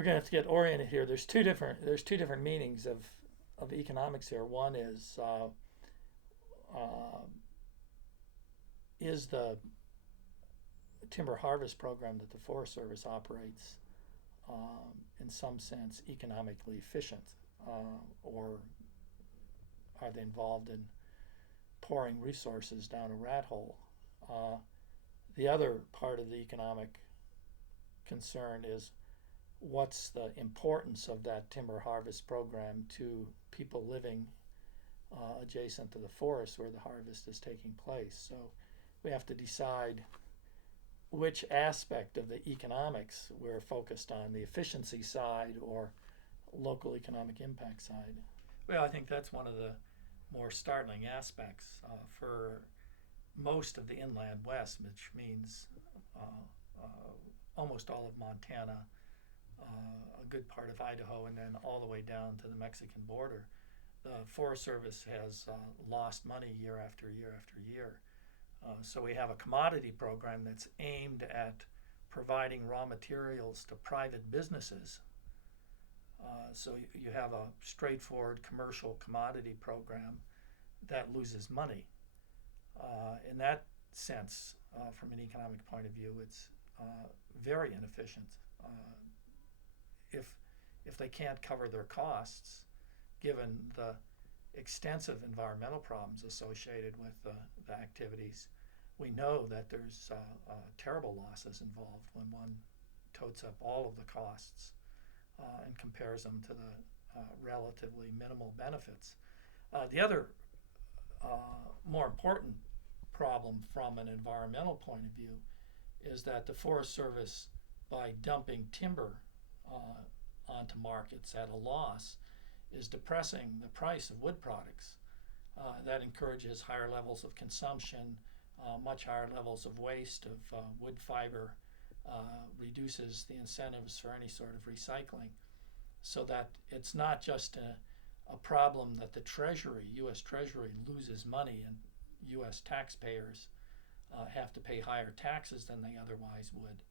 we're going to have to get oriented here. There's two different meanings of economics here. One uh, is the timber harvest program that the Forest Service operates in some sense economically efficient, or are they involved in pouring resources down a rat hole? Uh, the other part of the economic concern is what's the importance of that timber harvest program to people living adjacent to the forest where the harvest is taking place. So we have to decide which aspect of the economics we're focused on, the efficiency side or local economic impact side. Well, I think that's one of the more startling aspects for most of the inland west, which means uh, almost all of Montana, a good part of Idaho, and then all the way down to the Mexican border. The Forest Service has lost money year after year after year. So we have a commodity program that's aimed at providing raw materials to private businesses. So you have a straightforward commercial commodity program that loses money. In that sense, from an economic point of view, it's very inefficient. Uh, if if they can't cover their costs, given the extensive environmental problems associated with the activities, we know that there's terrible losses involved when one totes up all of the costs and compares them to the relatively minimal benefits. The other more important problem from an environmental point of view is that the Forest Service, by dumping timber onto markets at a loss, is depressing the price of wood products. That encourages higher levels of consumption, much higher levels of waste of wood fiber, reduces the incentives for any sort of recycling, so that it's not just a problem that the Treasury, U.S. Treasury, loses money and U.S. taxpayers have to pay higher taxes than they otherwise would.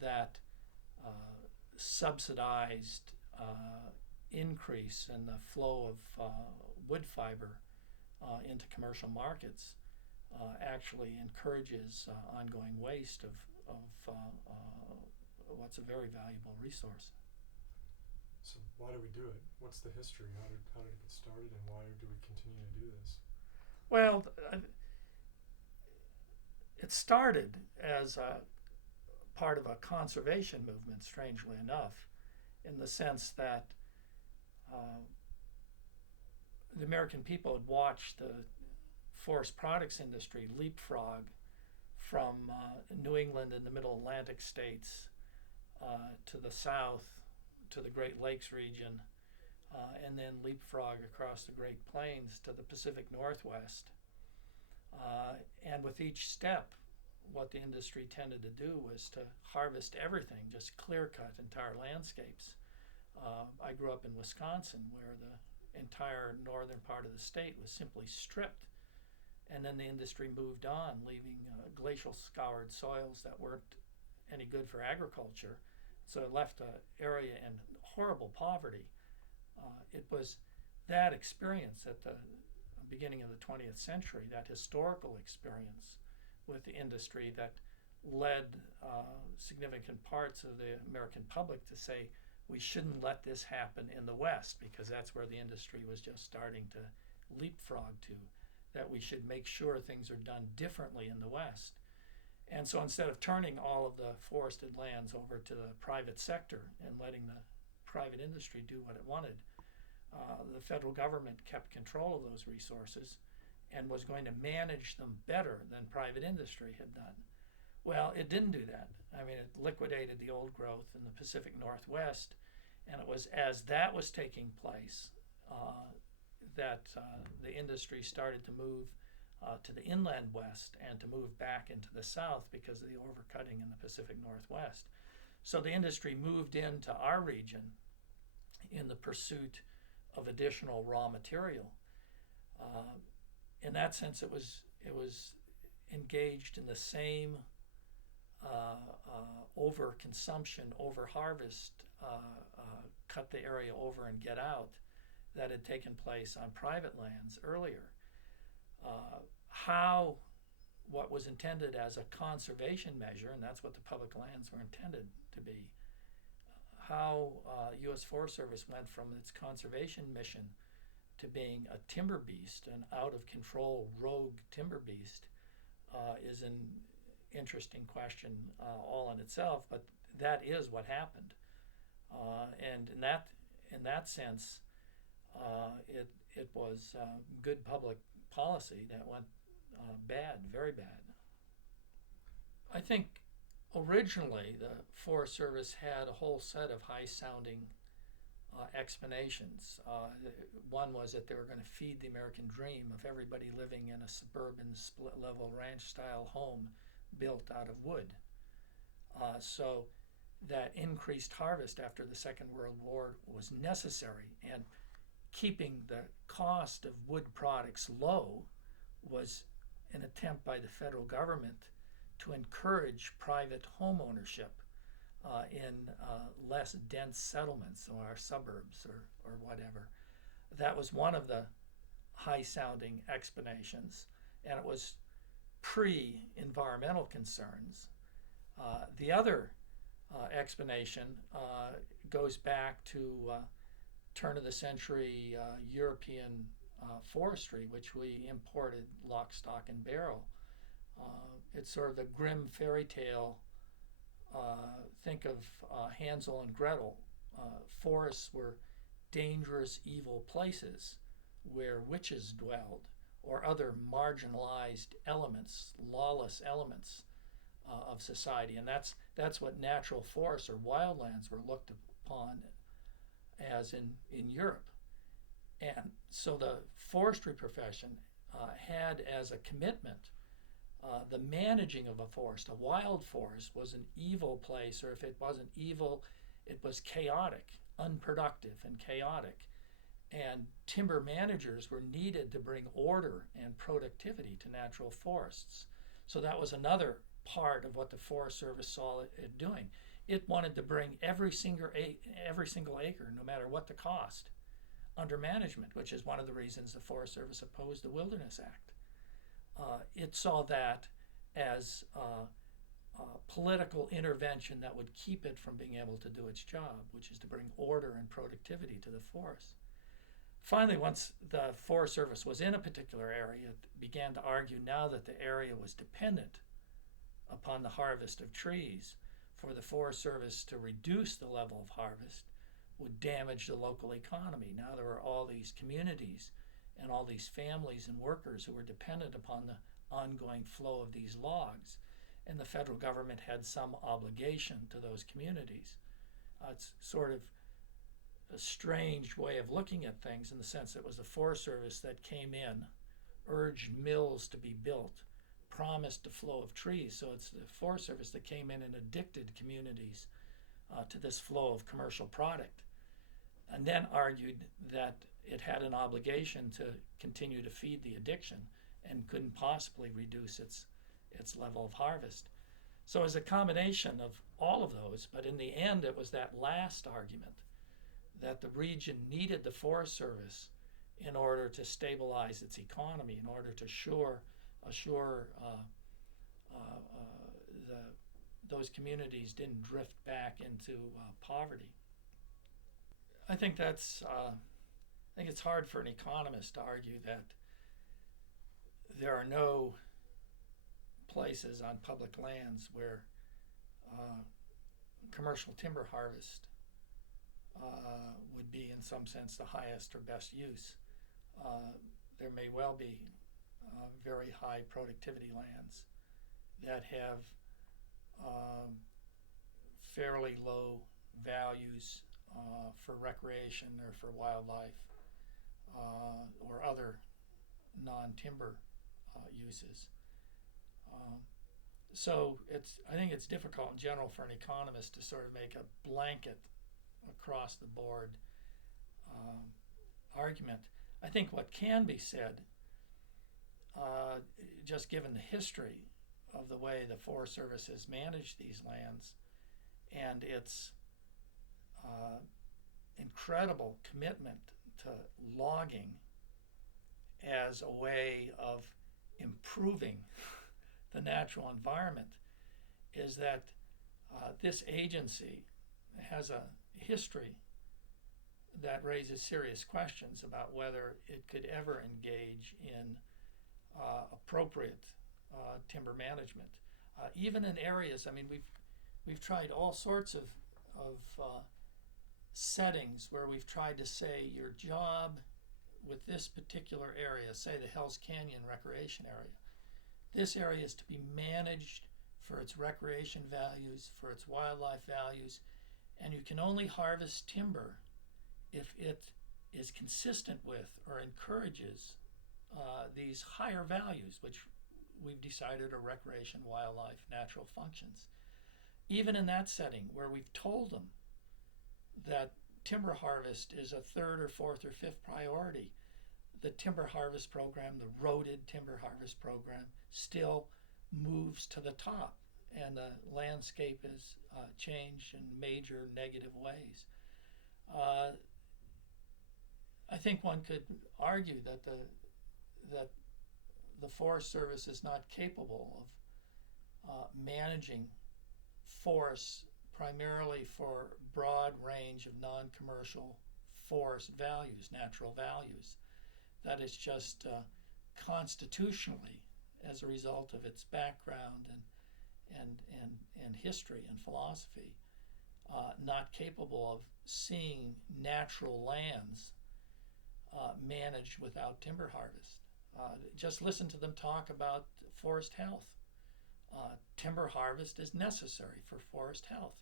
That subsidized increase in the flow of wood fiber into commercial markets actually encourages ongoing waste of what's a very valuable resource. So why do we do it? What's the history? How did it get started, and why do we continue to do this? Well, it started as a part of a conservation movement, strangely enough, in the sense that the American people had watched the forest products industry leapfrog from New England and the Middle Atlantic states to the south, to the Great Lakes region, and then leapfrog across the Great Plains to the Pacific Northwest. And with each step, what the industry tended to do was to harvest everything, just clear cut entire landscapes. I grew up in Wisconsin, where the entire northern part of the state was simply stripped. And then the industry moved on, leaving glacial scoured soils that weren't any good for agriculture. So it left an area in horrible poverty. It was that experience at the beginning of the 20th century, that historical experience with the industry, that led significant parts of the American public to say, we shouldn't let this happen in the West, because that's where the industry was just starting to leapfrog to, that we should make sure things are done differently in the West. And so instead of turning all of the forested lands over to the private sector and letting the private industry do what it wanted, the federal government kept control of those resources and was going to manage them better than private industry had done. Well, it didn't do that. I mean, it liquidated the old growth in the Pacific Northwest, and it was as that was taking place that the industry started to move to the inland west and to move back into the south because of the overcutting in the Pacific Northwest. So the industry moved into our region in the pursuit of additional raw material. In that sense, it was engaged in the same overconsumption, overharvest, cut the area over and get out that had taken place on private lands earlier. How what was intended as a conservation measure, and that's what the public lands were intended to be, how U.S. Forest Service went from its conservation mission to being a timber beast, an out-of-control rogue timber beast, is an interesting question all in itself, but that is what happened. And in that sense, it was good public policy that went bad, very bad. I think originally the Forest Service had a whole set of high-sounding explanations. One was that they were going to feed the American dream of everybody living in a suburban split-level ranch-style home built out of wood. So that increased harvest after the Second World War was necessary, and keeping the cost of wood products low was an attempt by the federal government to encourage private home ownership in less dense settlements or suburbs or whatever. That was one of the high-sounding explanations, and it was pre-environmental concerns. The other explanation goes back to turn of the century European forestry, which we imported lock, stock, and barrel. It's sort of the grim fairy tale. Think of Hansel and Gretel. Forests were dangerous, evil places where witches dwelled or other marginalized elements, lawless elements of society. And that's what natural forests or wildlands were looked upon as in Europe. And so the forestry profession had as a commitment the managing of a forest. A wild forest was an evil place, or if it wasn't evil, it was chaotic, unproductive, and chaotic. And timber managers were needed to bring order and productivity to natural forests. So that was another part of what the Forest Service saw it doing. It wanted to bring every single acre, no matter what the cost, under management, which is one of the reasons the Forest Service opposed the Wilderness Act. It saw that as political intervention that would keep it from being able to do its job, which is to bring order and productivity to the forest. Finally, once the Forest Service was in a particular area, it began to argue now that the area was dependent upon the harvest of trees. For the Forest Service to reduce the level of harvest would damage the local economy. Now there were all these communities and all these families and workers who were dependent upon the ongoing flow of these logs, and the federal government had some obligation to those communities. It's sort of a strange way of looking at things in the sense that it was the Forest Service that came in, urged mills to be built, promised the flow of trees. So it's the Forest Service that came in and addicted communities to this flow of commercial product, and then argued that it had an obligation to continue to feed the addiction and couldn't possibly reduce its level of harvest. So it was a combination of all of those, but in the end it was that last argument that the region needed the Forest Service in order to stabilize its economy, in order to assure those communities didn't drift back into poverty. I think it's hard for an economist to argue that there are no places on public lands where commercial timber harvest would be in some sense the highest or best use. There may well be very high productivity lands that have fairly low values for recreation or for wildlife or other non-timber uses. So I think it's difficult in general for an economist to sort of make a blanket across the board argument. I think what can be said, just given the history of the way the Forest Service has managed these lands and its incredible commitment to logging as a way of improving the natural environment is that this agency has a history that raises serious questions about whether it could ever engage in appropriate timber management. Even in areas, I mean, we've tried all sorts of settings where we've tried to say your job with this particular area, say the Hells Canyon recreation area, this area is to be managed for its recreation values, for its wildlife values, and you can only harvest timber if it is consistent with or encourages these higher values, which we've decided are recreation, wildlife, natural functions. Even in that setting where we've told them that timber harvest is a third or fourth or fifth priority, the timber harvest program, the roaded timber harvest program, still moves to the top, and the landscape is changed in major negative ways. I think one could argue that the Forest Service is not capable of managing forests primarily for broad range of non-commercial forest values, natural values. That is just constitutionally, as a result of its background and history and philosophy, not capable of seeing natural lands managed without timber harvest. Just listen to them talk about forest health. Timber harvest is necessary for forest health.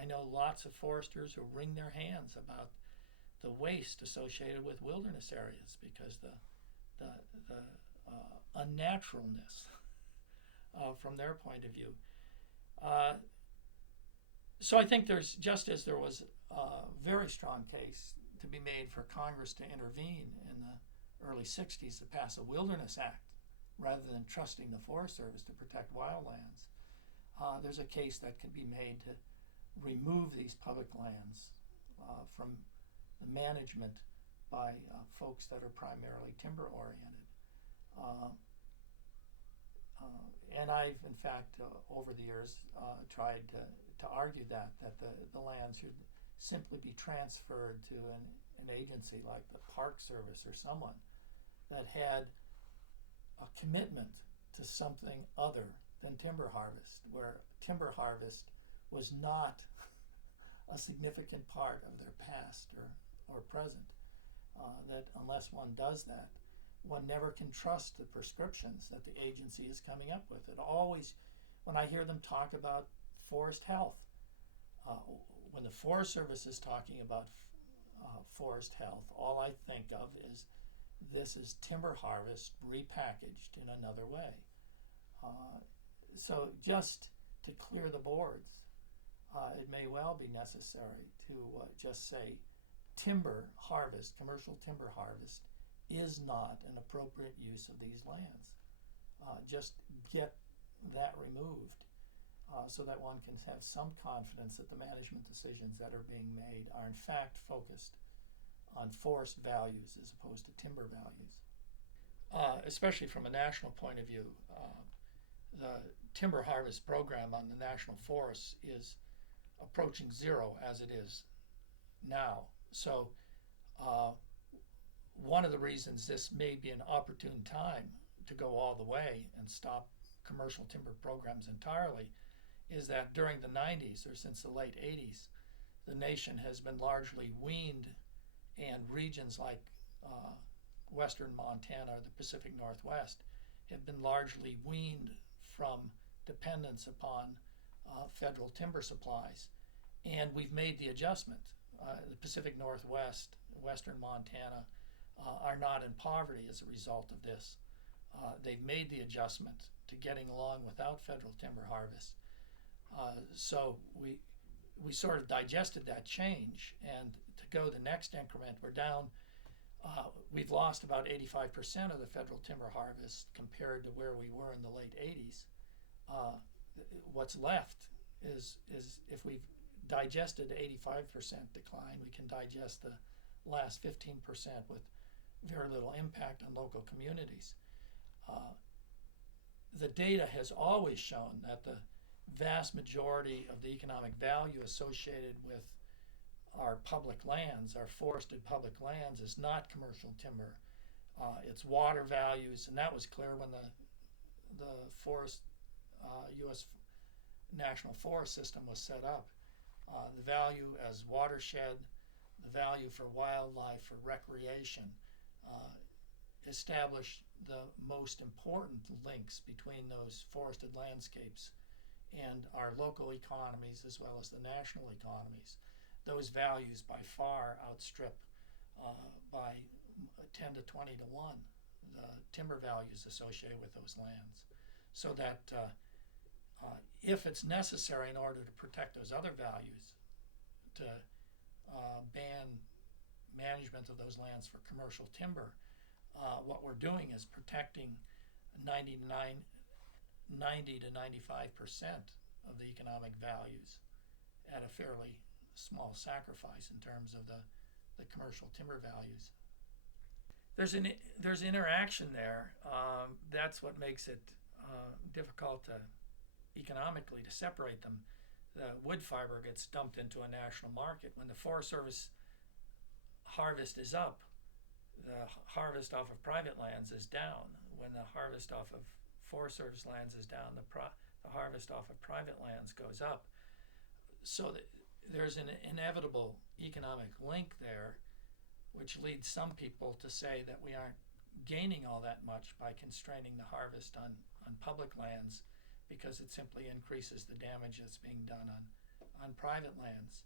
I know lots of foresters who wring their hands about the waste associated with wilderness areas because the unnaturalness from their point of view. So I think there's, just as there was a very strong case to be made for Congress to intervene in the early 60s to pass a Wilderness Act rather than trusting the Forest Service to protect wildlands, there's a case that can be made to remove these public lands from the management by folks that are primarily timber oriented. And I've, in fact, over the years, tried to argue that the land should simply be transferred to an agency like the Park Service or someone that had a commitment to something other than timber harvest, where timber harvest was not a significant part of their past or present. That unless one does that, one never can trust the prescriptions that the agency is coming up with. It always, when I hear them talk about forest health, when the Forest Service is talking about forest health, all I think of is this is timber harvest repackaged in another way. So just to clear the boards, it may well be necessary to just say timber harvest, commercial timber harvest, is not an appropriate use of these lands. Just get that removed so that one can have some confidence that the management decisions that are being made are in fact focused on forest values as opposed to timber values. Especially from a national point of view, the timber harvest program on the national forests is approaching zero as it is now. So one of the reasons this may be an opportune time to go all the way and stop commercial timber programs entirely is that during the 90s or since the late 80s, the nation has been largely weaned, and regions like western Montana or the Pacific Northwest have been largely weaned from dependence upon federal timber supplies. And we've made the adjustment. The Pacific Northwest, western Montana, are not in poverty as a result of this. They've made the adjustment to getting along without federal timber harvest. So we sort of digested that change, and to go the next increment, we're down We've lost about 85% of the federal timber harvest compared to where we were in the late 80s. Uh, what's left is if we've digested 85% decline, we can digest the last 15% with very little impact on local communities. Uh, the data has always shown that the vast majority of the economic value associated with our public lands, our forested public lands, is not commercial timber. It's water values, and that was clear when the forest U.S. National Forest System was set up. The value as watershed, the value for wildlife, for recreation, establish the most important links between those forested landscapes and our local economies as well as the national economies. Those values by far outstrip by 10 to 20 to 1 the timber values associated with those lands. So that if it's necessary in order to protect those other values, to ban management of those lands for commercial timber, what we're doing is protecting 90 to 95% of the economic values at a fairly small sacrifice in terms of the commercial timber values. There's interaction there. That's what makes it difficult to economically to separate them. The wood fiber gets dumped into a national market. When the Forest Service harvest is up, the harvest off of private lands is down. When the harvest off of Forest Service lands is down, the harvest off of private lands goes up. So there's an inevitable economic link there, which leads some people to say that we aren't gaining all that much by constraining the harvest on public lands, because it simply increases the damage that's being done on private lands.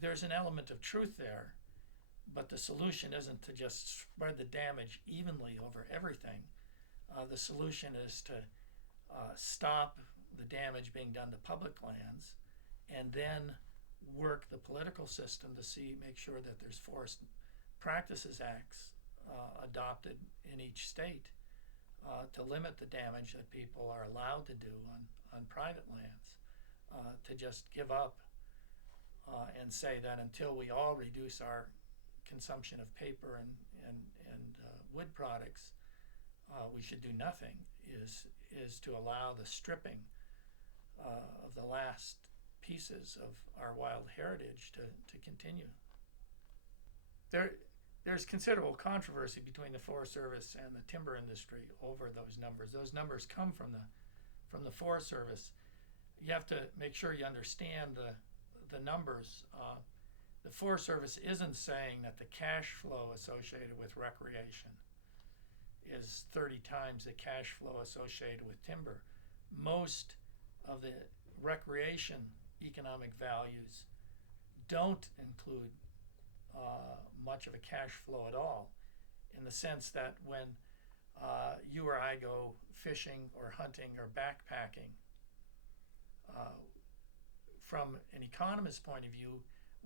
There's an element of truth there, but the solution isn't to just spread the damage evenly over everything. The solution is to stop the damage being done to public lands, and then work the political system to make sure that there's Forest Practices Acts adopted in each state to limit the damage that people are allowed to do on private lands. To just give up and say that until we all reduce our consumption of paper and wood products, we should do nothing, is to allow the stripping of the last pieces of our wild heritage to continue. There's considerable controversy between the Forest Service and the timber industry over those numbers. Those numbers come from the Forest Service. You have to make sure you understand the numbers. The Forest Service isn't saying that the cash flow associated with recreation is 30 times the cash flow associated with timber. Most of the recreation economic values don't include much of a cash flow at all, in the sense that when you or I go fishing or hunting or backpacking, from an economist's point of view,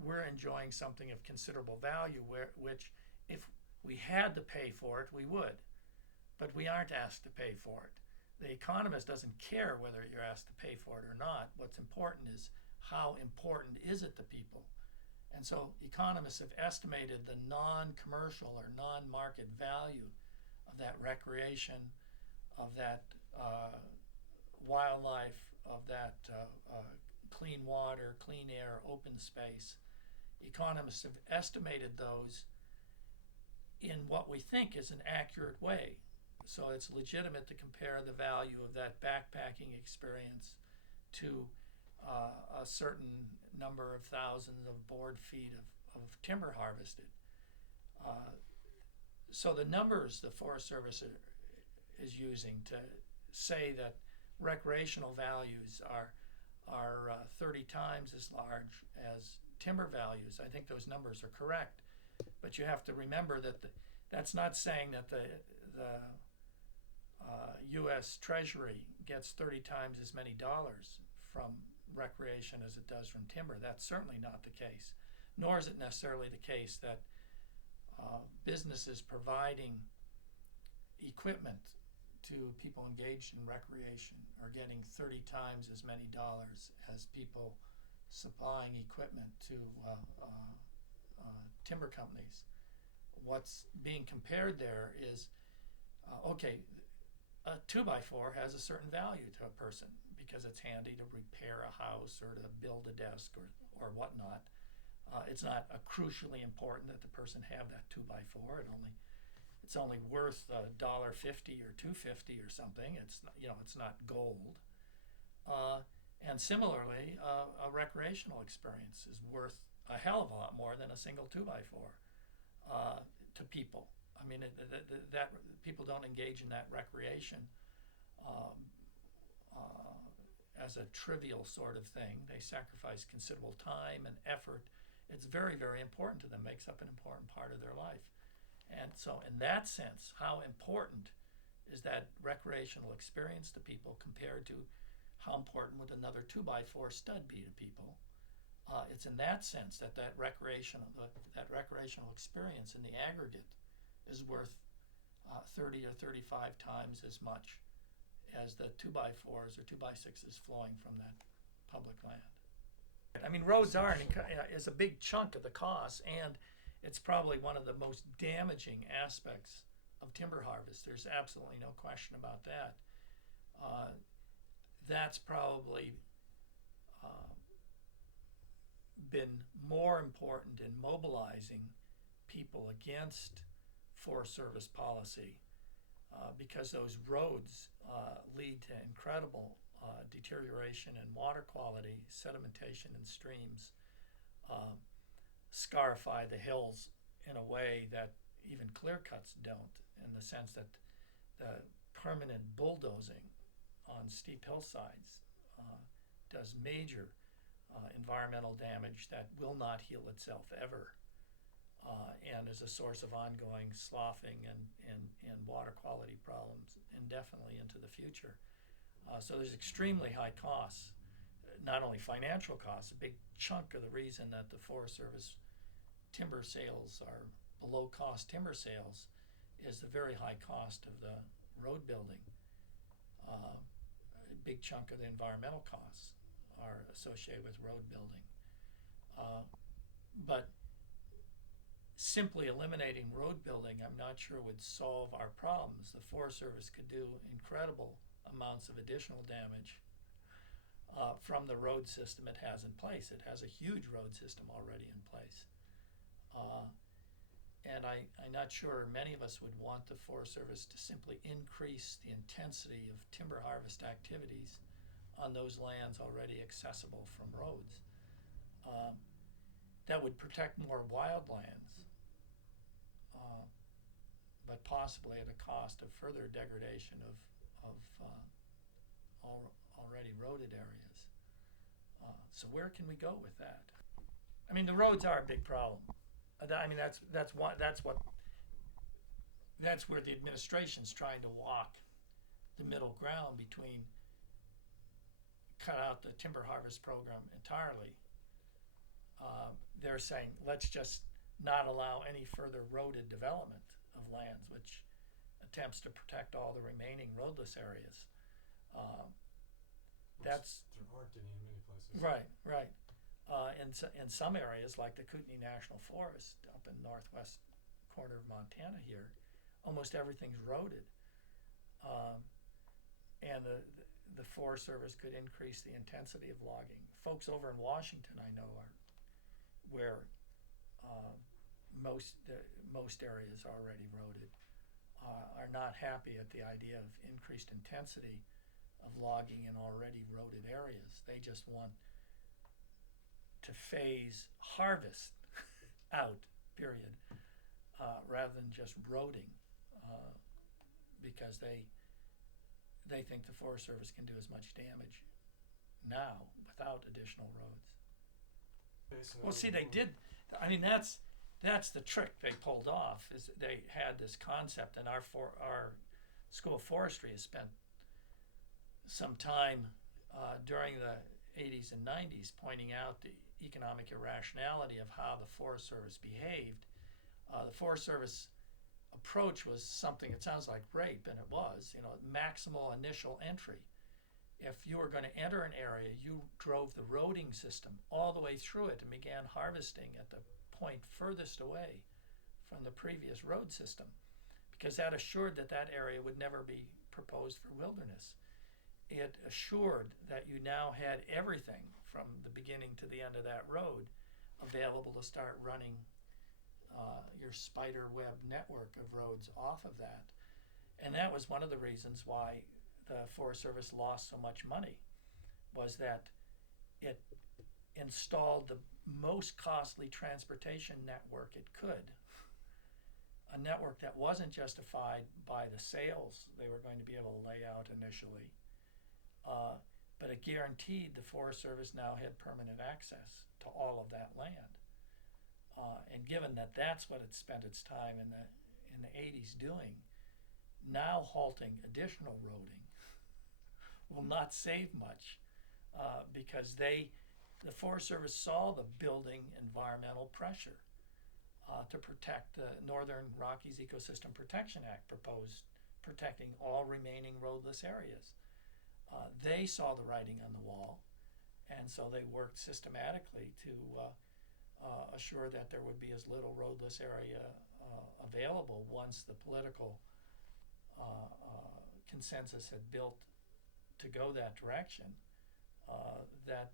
we're enjoying something of considerable value, which if we had to pay for it, we would, but we aren't asked to pay for it. The economist doesn't care whether you're asked to pay for it or not. What's important is how important is it to people. And so economists have estimated the non-commercial or non-market value of that recreation, of that wildlife, of that clean water, clean air, open space. Economists have estimated those in what we think is an accurate way. So it's legitimate to compare the value of that backpacking experience to a certain number of thousands of board feet of timber harvested. So the numbers the Forest Service is using to say that recreational values are 30 times as large as timber values, I think those numbers are correct. But you have to remember that that's not saying that the U.S. Treasury gets 30 times as many dollars from recreation as it does from timber. That's certainly not the case. nor is it necessarily the case that businesses providing equipment to people engaged in recreation are getting 30 times as many dollars as people supplying equipment to timber companies. What's being compared there is, okay, a 2x4 has a certain value to a person because it's handy to repair a house or to build a desk or whatnot. It's not crucially important that the person have that 2x4. It's only worth $1.50 or $2.50 or something. It's it's not gold. And similarly, a recreational experience is worth a hell of a lot more than a single 2x4 to people. I mean, that people don't engage in that recreation as a trivial sort of thing. They sacrifice considerable time and effort. It's very, very important to them, makes up an important part of their life. And so in that sense, how important is that recreational experience to people compared to how important would another 2x4 stud be to people? It's in that sense that that recreational experience in the aggregate is worth 30 or 35 times as much as the 2x4s or 2x6s flowing from that public land. I mean, roads is a big chunk of the cost, and it's probably one of the most damaging aspects of timber harvest. There's absolutely no question about that. That's probably been more important in mobilizing people against Forest Service policy because those roads lead to incredible deterioration in water quality, sedimentation in streams, scarify the hills in a way that even clear cuts don't, in the sense that the permanent bulldozing on steep hillsides does major environmental damage that will not heal itself ever, and is a source of ongoing sloughing and water quality problems indefinitely into the future. So there's extremely high costs, not only financial costs. A big chunk of the reason that the Forest Service timber sales are below cost timber sales is the very high cost of the road building. A big chunk of the environmental costs are associated with road building. But simply eliminating road building, I'm not sure would solve our problems. The Forest Service could do incredible amounts of additional damage from the road system it has in place. It has a huge road system already in place. And I'm not sure many of us would want the Forest Service to simply increase the intensity of timber harvest activities on those lands already accessible from roads. That would protect more wildlands, but possibly at a cost of further degradation of already roaded areas. So where can we go with that? I mean, the roads are a big problem. I mean, that's where the administration's trying to walk the middle ground between cut out the timber harvest program entirely. They're saying, let's just not allow any further roaded development of lands, which attempts to protect all the remaining roadless areas. There aren't any in many places. Right. In some areas, like the Kootenai National Forest up in northwest corner of Montana here, almost everything's roaded. And the Forest Service could increase the intensity of logging. Folks over in Washington, I know, are where most areas are already roaded, are not happy at the idea of increased intensity of logging in already roaded areas. They just want to phase harvest out, period, rather than just roading, because they think the Forest Service can do as much damage now without additional roads. Well, see, they did. I mean, that's the trick they pulled off. Is they had this concept, and our School of Forestry has spent some time during the 80s and 90s pointing out the economic irrationality of how the Forest Service behaved. The Forest Service approach was something, it sounds like rape, and it was, maximal initial entry. If you were going to enter an area, you drove the roading system all the way through it and began harvesting at the point furthest away from the previous road system, because that assured that that area would never be proposed for wilderness. It assured that you now had everything from the beginning to the end of that road available to start running your spider web network of roads off of that. And that was one of the reasons why the Forest Service lost so much money, was that it installed the most costly transportation network it could, a network that wasn't justified by the sales they were going to be able to lay out initially, but it guaranteed the Forest Service now had permanent access to all of that land. And given that that's what it spent its time in the 80s doing, now halting additional roading will not save much, because the Forest Service saw the building environmental pressure to protect the Northern Rockies Ecosystem Protection Act proposed protecting all remaining roadless areas. They saw the writing on the wall, and so they worked systematically to assure that there would be as little roadless area available once the political consensus had built to go that direction, that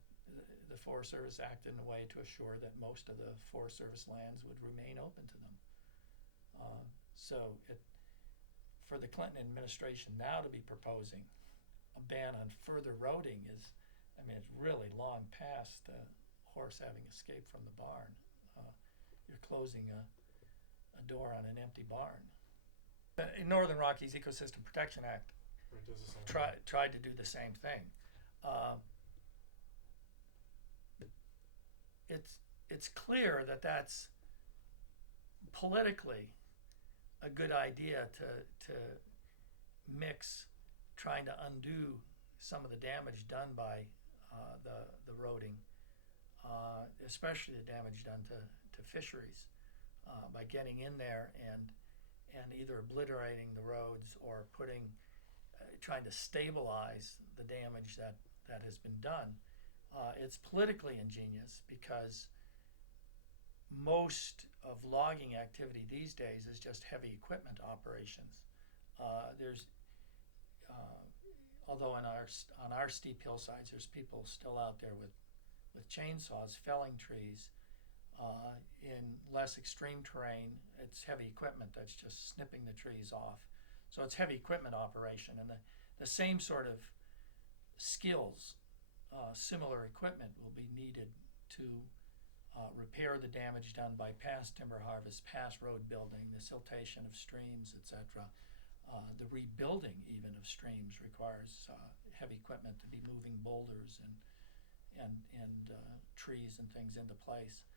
the Forest Service acted in a way to assure that most of the Forest Service lands would remain open to them. For the Clinton administration now to be proposing a ban on further roading is, it's really long past the horse having escaped from the barn. You're closing a door on an empty barn. The Northern Rockies Ecosystem Protection Act tried to do the same thing. It's clear that that's politically a good idea to mix trying to undo some of the damage done by the roading, especially the damage done to fisheries, by getting in there and either obliterating the roads or trying to stabilize the damage that has been done. It's politically ingenious because most of logging activity these days is just heavy equipment operations. Although on our steep hillsides, there's people still out there with chainsaws felling trees. In less extreme terrain, it's heavy equipment that's just snipping the trees off. So it's heavy equipment operation, and the same sort of skills, similar equipment will be needed to repair the damage done by past timber harvest, past road building, the siltation of streams, etc. The rebuilding even of streams requires heavy equipment to be moving boulders and trees and things into place.